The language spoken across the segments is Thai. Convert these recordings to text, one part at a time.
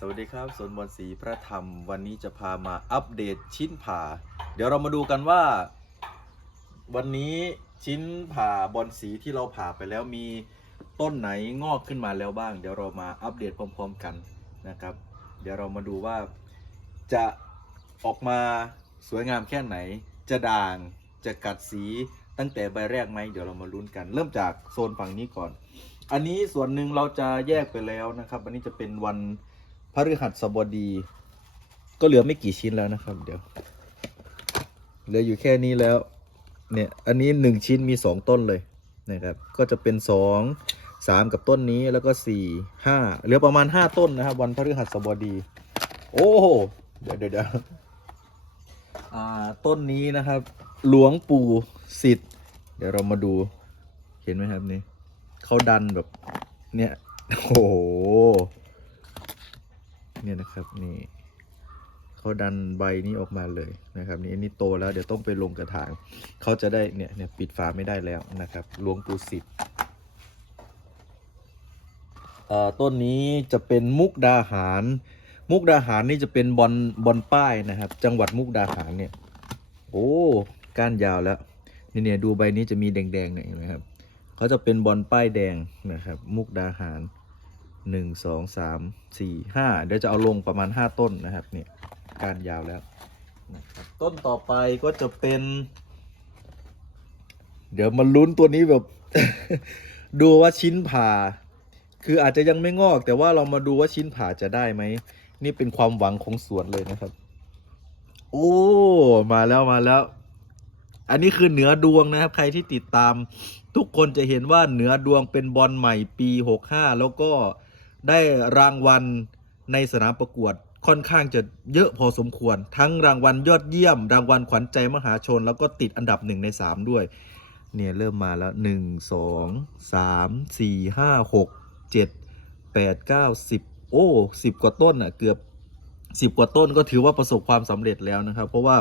สวัสดีครับสวนบอลสีพระธรรม วันนี้จะพามาอัปเดตชิ้นผ่า เดี๋ยวเรามาดูกันว่า วันนี้ชิ้นผ่าบอลสีที่เราผ่าไปแล้วมีต้นไหนงอกขึ้นมาแล้วบ้าง เดี๋ยวเรามาอัปเดตพร้อม ๆกันนะครับ เดี๋ยวเรามาดูว่าจะออกมาสวยงามแค่ไหน จะด่างจะกัดสีตั้งแต่ใบแรกไหมเดี๋ยวเรามาลุ้นกัน เริ่มจากโซนฝั่งนี้ก่อน อันนี้ส่วนหนึ่งเราจะแยกไปแล้วนะครับ อันนี้จะเป็นวัน พฤหัสบดี ก็เหลือไม่กี่ชิ้นแล้วนะครับ เดี๋ยว เหลืออยู่แค่นี้แล้ว เนี่ย อันนี้หนึ่งชิ้นมีสองต้นเลยนะครับ ก็จะเป็นสองสามกับต้นนี้แล้วก็สี่ห้าเหลือประมาณห้าต้นนะครับ วันพฤหัสบดี โอ้โหเดี๋ยวเดี๋ยวเดี๋ยวต้นนี้นะครับ หลวงปู่สิทธิ์เดี๋ยวเรามาดู เห็นไหมครับนี่เขาดันแบบ เนี่ย โอ้โห เนี่ยนะครับนี่เขาดันใบนี้ออกมาเลยนะครับนี่อันนี้โตแล้วเดี๋ยวต้องไปลงกระถางเขาจะได้เนี่ยเนี่ยปิดฝาไม่ได้แล้วนะครับหลวงปู่สิทธิ์ต้นนี้จะเป็นมุกดาหาร มุกดาหารนี่จะเป็นบอลบอลป้ายนะครับ จังหวัดมุกดาหารเนี่ยโอ้ก้านยาวแล้วนี่เนี่ยดูใบนี้จะมีแดงๆเนี่ยเห็นไหมครับเขาจะเป็นบอลป้ายแดงนะครับ มุกดาหาร หนึ่งสองสามสี่ห้าเดี๋ยวจะเอาลงประมาณห้าต้นนะครับเนี่ยการยาวแล้ว ต้นต่อไปก็จะเป็น เดี๋ยวมาลุ้นตัวนี้แบบ ดูว่าชิ้นผ่า คืออาจจะยังไม่งอก แต่ว่าเรามาดูว่าชิ้นผ่าจะได้ไหม นี่เป็นความหวังของสวนเลยนะครับ โอ้ มาแล้วมาแล้ว อันนี้คือเหนือดวงนะครับ ใครที่ติดตาม ทุกคนจะเห็นว่าเหนือดวงเป็นบอลใหม่ปี65แล้วก็ ได้รางวัลในสนามประกวดค่อนข้างจะเยอะพอสมควร ทั้งรางวัลยอดเยี่ยม รางวัลขวัญใจมหาชน แล้วก็ติดอันดับหนึ่งใน 3 ด้วย เนี่ย เริ่มมาแล้ว 1 2 3 4 5 6 7 8 9 10 โอ้ 10 กว่าต้นอะ เกือบ 10 กว่าต้นก็ถือว่าประสบความสำเร็จแล้วนะครับ เพราะว่า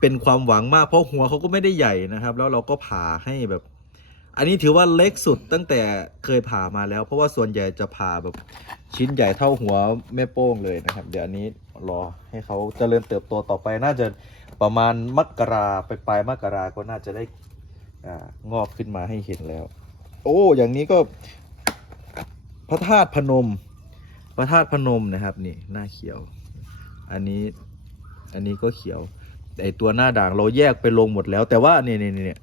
เป็นความหวังมากเพราะหัวเขาก็ไม่ได้ใหญ่นะครับ แล้วเราก็ผ่าให้แบบ อันนี้ถือว่าเล็กสุดตั้งแต่เคยผ่ามาแล้ว เพราะว่าส่วนใหญ่จะผ่าแบบชิ้นใหญ่เท่าหัวแม่โป้งเลยนะครับ เดี๋ยวอันนี้รอให้เขาเจริญเติบโตต่อไปน่าจะประมาณมกราไปปลายมกราก็น่าจะได้องอกขึ้นมาให้เห็นแล้ว โอ้อย่างนี้ก็พระธาตุพนม พระธาตุพนมนะครับนี่หน้าเขียว อันนี้อันนี้ก็เขียวแต่ไอตัวหน้าด่างเราแยกไปลงหมดแล้ว แต่ว่าเนี่ยเนี่ยเนี่ย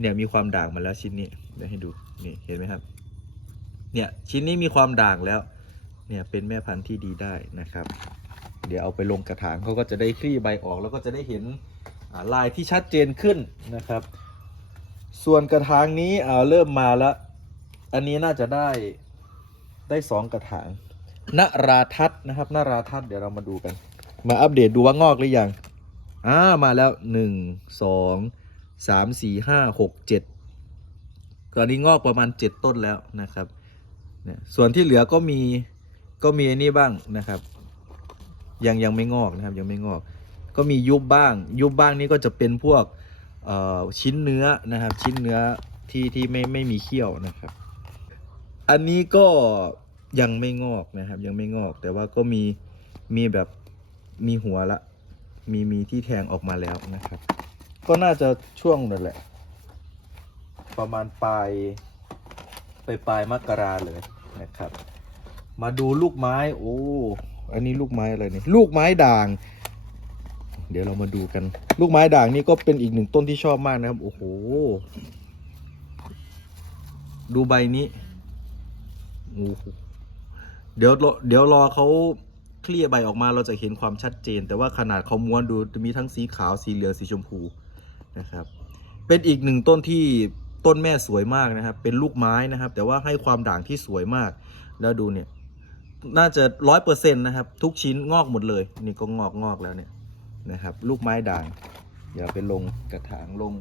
เนี่ยมีความด่างมาแล้วชิ้นนี้เดี๋ยวให้ดูนี่เห็นไหมครับ เนี่ยชิ้นนี้มีความด่างแล้ว เนี่ยเป็นแม่พันธุ์ที่ดีได้นะครับ เดี๋ยวเอาไปลงกระถางเขาก็จะได้คลี่ใบออก แล้วก็จะได้เห็นลายที่ชัดเจนขึ้นนะครับ ส่วนกระถางนี้เอาเริ่มมาแล้ว อันนี้น่าจะได้ได้สองกระถางนราทัศนะครับนราทัศเดี๋ยวเรามาดูกัน มาอัปเดตดูว่างอกหรือยังอ่ามาแล้วหนึ่งสอง สามสี่ห้าหกเจ็ดตอนนี้งอกประมาณเจ็ดต้นแล้วนะครับเนี่ยส่วนที่เหลือก็มีก็มีอ้นี่บ้างนะครับ ยังยังไม่งอกนะครับยังไม่งอก ก็มียุบบ้าง ยุบบ้างนี่ก็จะเป็นพวกชิ้นเนื้อนะครับ ชิ้นเนื้อที่ที่ไม่ไม่มีเขี้ยวนะครับ อันนี้ก็ยังไม่งอกนะครับ ยังไม่งอก แต่ว่าก็มีมีแบบมีหัวละ มีมีที่แทงออกมาแล้วนะครับ ก็น่าจะช่วงนั่นแหละ ประมาณปลายไปปลายมกราเลยนะครับ มาดูลูกไม้ โอ้ อันนี้ลูกไม้อะไรเนี่ยลูกไม้ด่าง เดี๋ยวเรามาดูกัน ลูกไม้ด่างนี่ก็เป็นอีกหนึ่งต้นที่ชอบมากนะครับ โอ้โห ดูใบนี้โอ้โหเดี๋ยวรอเดี๋ยวรอเขาเคลี่ยร์ใบออกมาเราจะเห็นความชัดเจน แต่ว่าขนาดเขาม้วนดูจะมีทั้งสีขาวสีเหลืองสีชมพู นะครับ เป็นอีกหนึ่งต้นที่ต้นแม่สวยมากนะครับ เป็นลูกไม้นะครับ แต่ว่าให้ความด่างที่สวยมาก แล้วดูเนี่ย น่าจะร้อยเปอร์เซ็นต์นะครับ ทุกชิ้นงอกหมดเลย นี่ก็งอกงอกแล้วเนี่ยนะครับ ลูกไม้ด่าง อย่าไปลงกระถางลง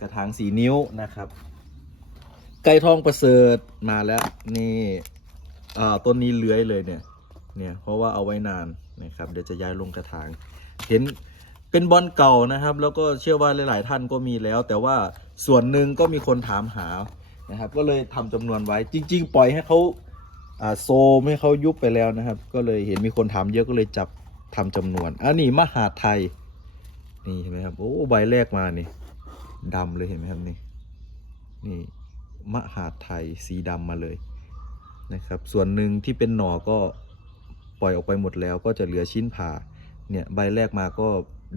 กระถางสีนิ้วนะครับ ไก่ทองประเสริฐมาแล้วนี่ต้นนี้เลื้อยเลยเนี่ยเนี่ยเพราะว่าเอาไว้นานนะครับ เดี๋ยวจะย้ายลงกระถาง เห็น เป็นบอลเก่านะครับ แล้วก็เชื่อว่าหลาย ๆ ท่านก็มีแล้ว แต่ว่าส่วนหนึ่งก็มีคนถามหานะครับ ก็เลยทำจำนวนไว้ จริง ๆ ปล่อยให้เขาอ่าโซมให้เขายุบไปแล้วนะครับ ก็เลยเห็นมีคนถามเยอะก็เลยจับทำจำนวนอันนี้มหาไทยนี่เห็นไหมครับโอ้ใบแรกมานี่ดำเลยเห็นไหมครับนี่นี่มหาไทยสีดำมาเลยนะครับ ส่วนหนึ่งที่เป็นหน่อก็ปล่อยออกไปหมดแล้วก็จะเหลือชิ้นผ่าเนี่ยใบแรกมาก็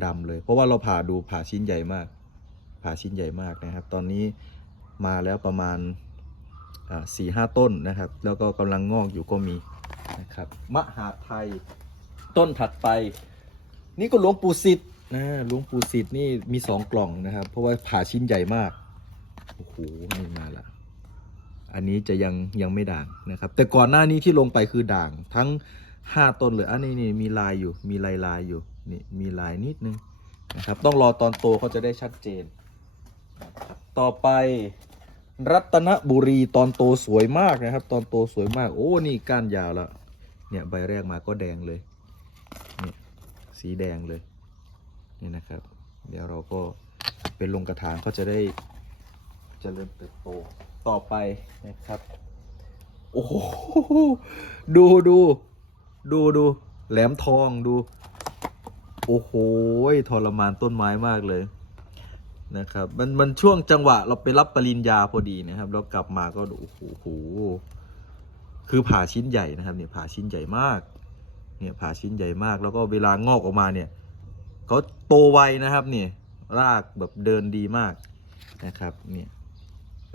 ดำเลย เพราะว่าเราผ่าดูผ่าชิ้นใหญ่มาก ผ่าชิ้นใหญ่มากนะครับ ตอนนี้มาแล้วประมาณสี่ห้าต้นนะครับ แล้วก็กำลังงอกอยู่ก็มีนะครับมหาไทยต้นถัดไป นี่ก็หลวงปู่สิทธิ์นะหลวงปู่สิทธิ์นี่มีสองกล่องนะครับ เพราะว่าผ่าชิ้นใหญ่มากโอ้โหนี่มาละอันนี้จะยังยังไม่ด่างนะครับ แต่ก่อนหน้านี้ที่ลงไปคือด่างทั้งห้าต้นเลยอันนี้นี่มีลายอยู่มีลายลายอยู่นี่มีลายนิดนึงนะครับต้องรอตอนโตเขาจะได้ชัดเจน ต่อไปรัตนบุรีตอนโตสวยมากนะครับ ตอนโตสวยมากโอ้นี่ก้านยาวแล้วเนี่ยใบแรกมาก็แดงเลยเนี่ยสีแดงเลยนี่นะครับ เดี๋ยวเราก็เป็นลงกระถางเขาจะได้จะเริญเติบโตต่อไปนะครับ โอ้โหดูดูดูดูแหลมทองดู อ้โหทรมานต้นไม้มากเลยนะครับมันมันช่วงจังหวะเราไปรับปริญญาพอดีนะครับ แล้วกลับมาก็ดูโอ้โหคือผ่าชิ้นใหญ่นะครับเนี่ยผ่าชิ้นใหญ่มากเนี่ยผ่าชิ้นใหญ่มาก แล้วก็เวลางอกออกมาเนี่ยเขาโตไวนะครับเนี่ยรากแบบเดินดีมากนะครับเนี่ย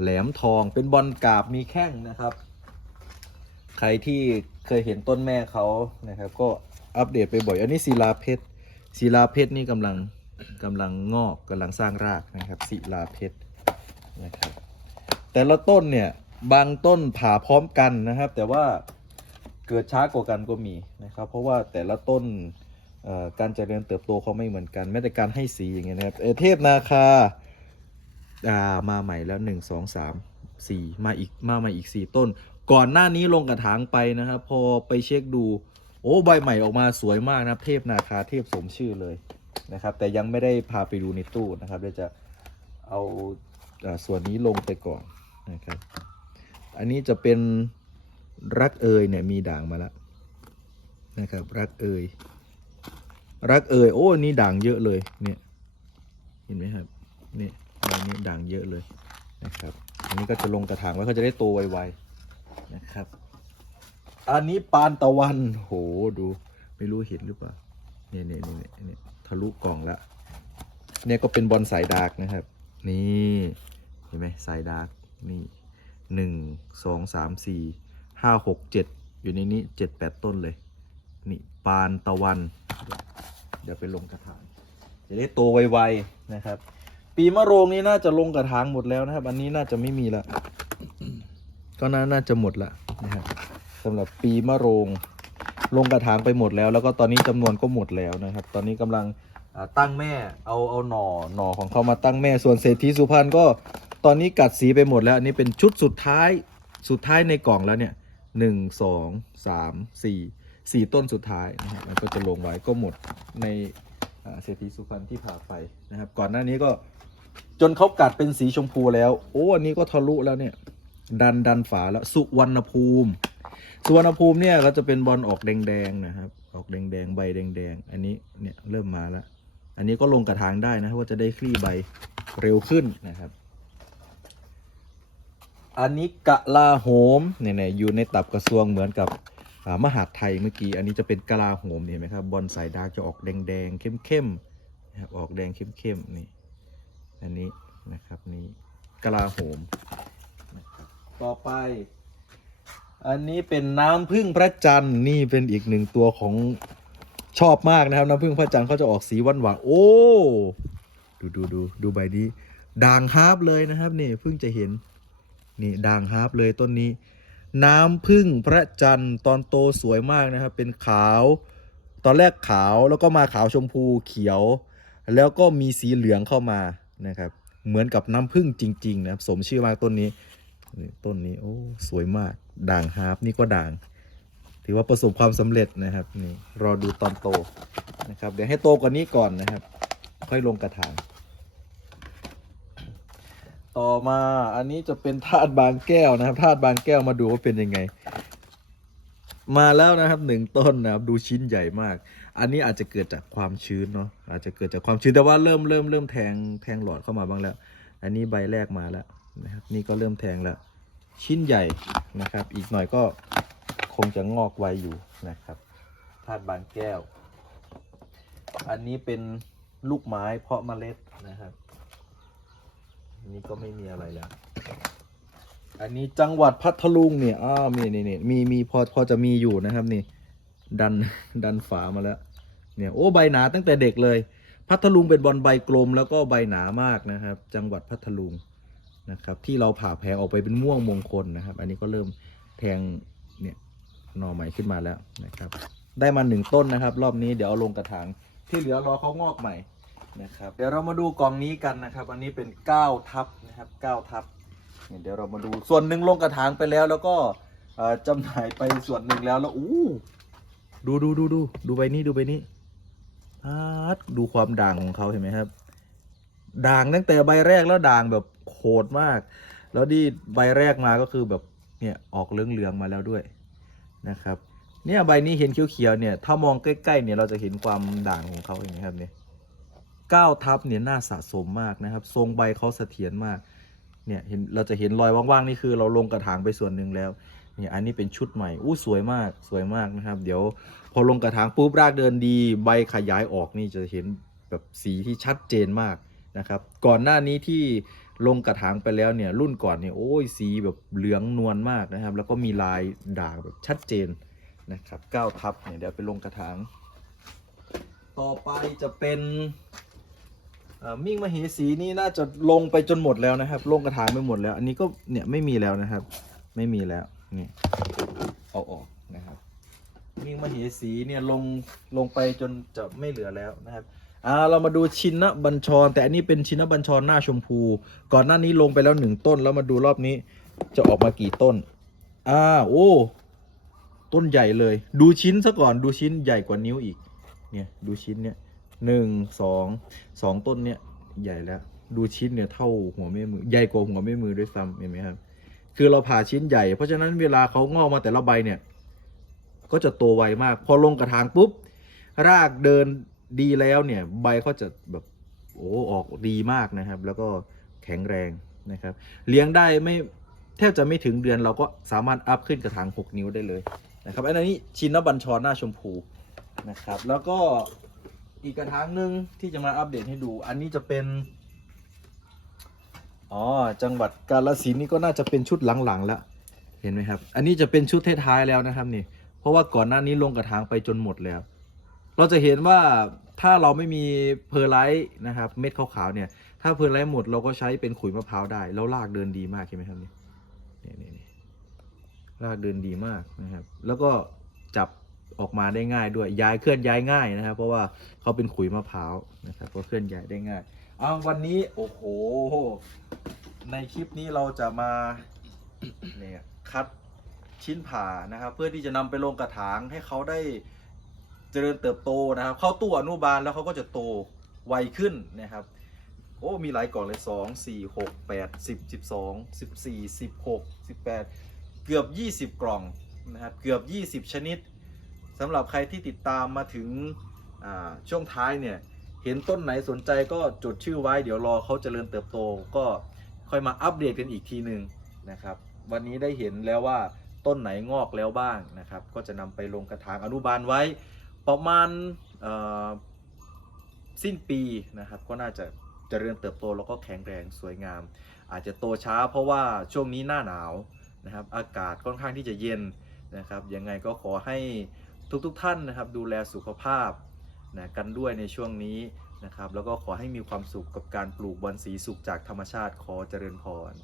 แหลมทองเป็นบอลกาบมีแข้งนะครับ ใครที่เคยเห็นต้นแม่เขานะครับ ก็อัปเดตไปบ่อย อันนี้ศิลาเพชร ศิลาเพชรนี่กำลังกำลังงอกกำลังสร้างรากนะครับศิลาเพชรนะครับแต่ละต้นเนี่ยบางต้นผ่าพร้อมกันนะครับ แต่ว่าเกิดช้ากว่ากันก็มีนะครับ เพราะว่าแต่ละต้นการเจริญเติบโตเขาไม่เหมือนกันแม้แต่การให้สีอย่างเงี้ยนะครับเอเทพนาคาอ่ามาใหม่แล้วหนึ่งสองสามสี่มาอีกมาใหม่อีกสี่ต้น ก่อนหน้านี้ลงกระถางไปนะครับ พอไปเช็คดู โอ้ใบใหม่ออกมาสวยมากนะเทพนาคาเทพสมชื่อเลยนะครับ แต่ยังไม่ได้พาไปดูในตู้นะครับเดี๋ยวจะเอาอส่วนนี้ลงไปก่อนนะครับ อันนี้จะเป็นรักเอยเนี่ยมีด่างมาแล้วนะครับ รักเอยรักเอยโอ้นนี่ด่างเยอะเลยเนี่ยเห็นไหมครับเนี่ยอันนี้ด่างเยอะเลยนะครับ อันนี้ก็จะลงกระถางไว้เขาจะได้โตไวๆนะครับ อันนี้ปานตะวัน โห ดู ไม่รู้เห็นหรือเปล่า เนี่ยเนี่ยเนี่ยเนี่ยทะลุกล่องละเนี่ยก็เป็นบอลสายดาร์กนะครับ นี่ เห็นไหมสายดาร์กนี่หนึ่งสองสามสี่ห้าหกเจ็ดอยู่ในนี้เจ็ดแปดต้นเลย นี่ปานตะวัน เดี๋ยวไปลงกระถางจะได้โตไวๆนะครับ ปีมะโรงนี่น่าจะลงกระถางหมดแล้วนะครับ อันนี้น่าจะไม่มีละ ก็น่าน่าจะหมดละนะครับ สำหรับปีมะโรง ลงกระถางไปหมดแล้ว แล้วก็ตอนนี้จำนวนก็หมดแล้วนะครับ ตอนนี้กำลังตั้งแม่เอาเอาหน่อหน่อของเขามาตั้งแม่ส่วนเศรษฐีสุพรรณก็ตอนนี้กัดสีไปหมดแล้ว อันนี้เป็นชุดสุดท้ายสุดท้ายในกล่องแล้วเนี่ยหนึ่งสองสามสี่สี่ต้นสุดท้ายนะครับมันก็จะลงไว้ก็หมดในเศรษฐีสุพรรณที่ผ่าไปนะครับ ก่อนหน้านี้ก็จนเขากัดเป็นสีชมพูแล้ว โอ้อันนี้ก็ทะลุแล้วเนี่ย ดันดันฝาแล้วสุวรรณภูมิ สุวรรณภูมิเนี่ยก็จะเป็นบอลออกแดงๆนะครับ ออกแดงๆใบแดงๆ อันนี้เนี่ยเริ่มมาแล้ว อันนี้ก็ลงกระถางได้นะว่าจะได้คลี่ใบเร็วขึ้นนะครับ อันนี้กะลาโหมเนี่ยอยู่ในตับกระทรวงเหมือนกับมหาดไทยเมื่อกี้ อันนี้จะเป็นกะลาโหมเห็นไหมครับบอลสายดาร์กจะออกแดงๆเข้มๆนะครับออกแดงเข้มๆนี่อันนี้นะครับนี่กะลาโหมต่อไป อันนี้เป็นน้ำพึ่งพระจันทร์นี่เป็นอีกหนึ่งตัวของชอบมากนะครับน้ำพึ่งพระจันทร์เขาจะออกสีหวานหวานโอ้ดูดูดูดูใบนี้ด่างฮาร์ปเลยนะครับนี่เพิ่งจะเห็นนี่ด่างฮาร์ปเลยต้นนี้ น้ำพึ่งพระจันทร์ตอนโตสวยมากนะครับ เป็นขาว ตอนแรกขาวแล้วก็มาขาวชมพูเขียว แล้วก็มีสีเหลืองเข้ามานะครับ เหมือนกับน้ำผึ้งจริง ๆ นะครับ สมชื่อมากต้นนี้ ต้นนี้โอ้สวยมากด่างฮาร์ปนี่ก็ด่าง ถือว่าประสบความสำเร็จนะครับนี่รอดูตอนโตนะครับ เดี๋ยวให้โตกว่านี้ก่อนนะครับ ค่อยลงกระถางต่อมาอันนี้จะเป็นธาตุบางแก้วนะครับธาตุบางแก้วมาดูว่าเป็นยังไง มาแล้วนะครับหนึ่งต้นนะครับดูชิ้นใหญ่มาก อันนี้อาจจะเกิดจากความชื้นเนาะอาจจะเกิดจากความชื้นแต่ว่าเริ่มเริ่มเริ่มแทงแทงหลอดเข้ามาบ้างแล้ว อันนี้ใบแรกมาแล้ว นะครับนี่ก็เริ่มแทงแล้ว ชิ้นใหญ่นะครับ อีกหน่อยก็คงจะงอกไวอยู่นะครับธาตุบางแก้ว อันนี้เป็นลูกไม้เพาะเมล็ดนะครับนนี้ก็ไม่มีอะไรแล้วอันนี้จังหวัดพัทลุงเนี่ยอ้าวมีนี่นี่มีมีพอพอจะมีอยู่นะครับนี่ ดันดันฝามาแล้วเนี่ยโอ้ใบหนาตั้งแต่เด็กเลย พัทลุงเป็นบอลใบกลมแล้วก็ใบหนามากนะครับ จังหวัดพัทลุง นะครับที่เราผ่าแผลออกไปเป็นม่วงมงคลนะครับ อันนี้ก็เริ่มแทงเนี่ยหน่อใหม่ขึ้นมาแล้วนะครับ ได้มาหนึ่งต้นนะครับ รอบนี้เดี๋ยวเอาลงกระถางที่เหลือรอเขางอกใหม่นะครับ เดี๋ยวเรามาดูกล่องนี้กันนะครับ อันนี้เป็น9ทับนะครับ9ทับเนี่ยเดี๋ยวเรามาดูส่วนหนึ่งลงกระถางไปแล้ว แล้วก็เอ่อจำหน่ายไปส่วนหนึ่งแล้วแล้วอู้ดูดูดูดูดูใบนี้ดูใบนี้ดูความด่างของเขาเห็นไหมครับ ด่างตั้งแต่ใบแรกแล้วด่างแบบ โหดมาก แล้วที่ใบแรกมาก็คือแบบเนี่ยออกเหลืองๆมาแล้วด้วยนะครับเนี่ยใบนี้เห็นเขียวๆเนี่ยถ้ามองใกล้ๆเนี่ยเราจะเห็นความด่างของเขาเห็นไหมครับเนี่ยเก้าทับเนี่ยน่าสะสมมากนะครับ ทรงใบเขาเสถียรมากเนี่ยเห็นเราจะเห็นรอยว่างๆนี่คือเราลงกระถางไปส่วนหนึ่งแล้วเนี่ยอันนี้เป็นชุดใหม่อู้สวยมากสวยมากนะครับ เดี๋ยวพอลงกระถางปุ๊บรากเดินดี ใบขยายออกนี่จะเห็นแบบสีที่ชัดเจนมากนะครับ ก่อนหน้านี้ที่ ลงกระถางไปแล้วเนี่ยรุ่นก่อนเนี่ยโอ้ยสีแบบเหลืองนวลมากนะครับ แล้วก็มีลายด่างแบบชัดเจนนะครับเก้าทับเนี่ยเดี๋ยวไปลงกระถาง ต่อไปจะเป็นมิ่งมเหสีนี่น่าจะลงไปจนหมดแล้วนะครับ ลงกระถางไปหมดแล้ว อันนี้ก็เนี่ยไม่มีแล้วนะครับ ไม่มีแล้วนี่เอาออกนะครับมิ่งมเหสีเนี่ยลงลงไปจนจะไม่เหลือแล้วนะครับ อ่าเรามาดูชินะบัญชร แต่อันนี้เป็นชินะบัญชรหน้าชมพู ก่อนหน้านี้ลงไปแล้วหนึ่งต้น แล้วมาดูรอบนี้จะออกมากี่ต้นอ่าโอ้ต้นใหญ่เลย ดูชิ้นซะก่อนดูชิ้นใหญ่กว่านิ้วอีก เนี่ยดูชิ้นเนี่ยหนึ่งสองสองต้นเนี่ยใหญ่แล้ว ดูชิ้นเนี่ยเท่าหัวแม่มือใหญ่กว่าหัวแม่มือด้วยซ้ำเห็นไหมครับ คือเราผ่าชิ้นใหญ่ เพราะฉะนั้นเวลาเขางอกมาแต่ละใบเนี่ย ก็จะโตไวมาก พอลงกระถางปุ๊บรากเดิน ดีแล้วเนี่ยใบเขาจะแบบโอ้ออกดีมากนะครับ แล้วก็แข็งแรงนะครับ เลี้ยงได้ไม่แทบจะไม่ถึงเดือนเราก็สามารถอัพขึ้นกระถาง 6 นิ้วได้เลยนะครับอันนี้ชินนบัญชรหน้าชมพูนะครับ แล้วก็อีกกระถางหนึ่งที่จะมาอัปเดตให้ดู อันนี้จะเป็นอ๋อจังหวัดกาฬสินธุ์นี่ก็น่าจะเป็นชุดหลังๆแล้วเห็นไหมครับ อันนี้จะเป็นชุดท้ายๆแล้วนะครับนี่เพราะว่าก่อนหน้านี้ลงกระถางไปจนหมดแล้ว เราจะเห็นว่าถ้าเราไม่มีเพอร์ไลท์นะครับ เม็ดขาวๆเนี่ย ถ้าเพอร์ไลท์หมดเราก็ใช้เป็นขุยมะพร้าวได้ แล้วรากเดินดีมากเห็นไหมครับนี่นี่นี่นี่รากเดินดีมากนะครับ แล้วก็จับออกมาได้ง่ายด้วยย้ายเคลื่อนย้ายง่ายนะครับ เพราะว่าเขาเป็นขุยมะพร้าวนะครับก็เคลื่อนย้ายได้ง่ายเอาวันนี้โอ้โห ในคลิปนี้เราจะมาเนี่ยคัดชิ้นผ่านะครับ เพื่อที่จะนำไปลงกระถางให้เขาได้ จริญเติบโตนะครับ เข้าตู้อนุบาลแล้วเขาก็จะโตไวขึ้นนะครับ โอ้มีหลายกล่องเลยสองสี่หกแปดสิบสิบสองสิบสี่สิบหกสิบแปดเกือบยี่สิบกล่องนะครับเกือบยี่สิบชนิดสำหรับใครที่ติดตามมาถึงช่วงท้ายเนี่ยเห็นต้นไหนสนใจก็จดชื่อไว้เดี๋ยวรอเขาเจริญเติบโตก็ค่อยมาอัปเดตกันอีกทีหนึ่งนะครับ วันนี้ได้เห็นแล้วว่าต้นไหนงอกแล้วบ้างนะครับ ก็จะนำไปลงกระถางอนุบาลไว้ ประมาณสิ้นปีนะครับก็น่าจะเจริญเติบโตแล้วก็แข็งแรงสวยงาม อาจจะโตช้าเพราะว่าช่วงนี้หน้าหนาวนะครับ อากาศค่อนข้างที่จะเย็นนะครับยังไงก็ขอให้ทุกๆทท่านนะครับดูแลสุขภาพนะกันด้วยในช่วงนี้นะครับ แล้วก็ขอให้มีความสุขกับการปลูกบอนสีสุขจากธรรมชาติขอเจริญพร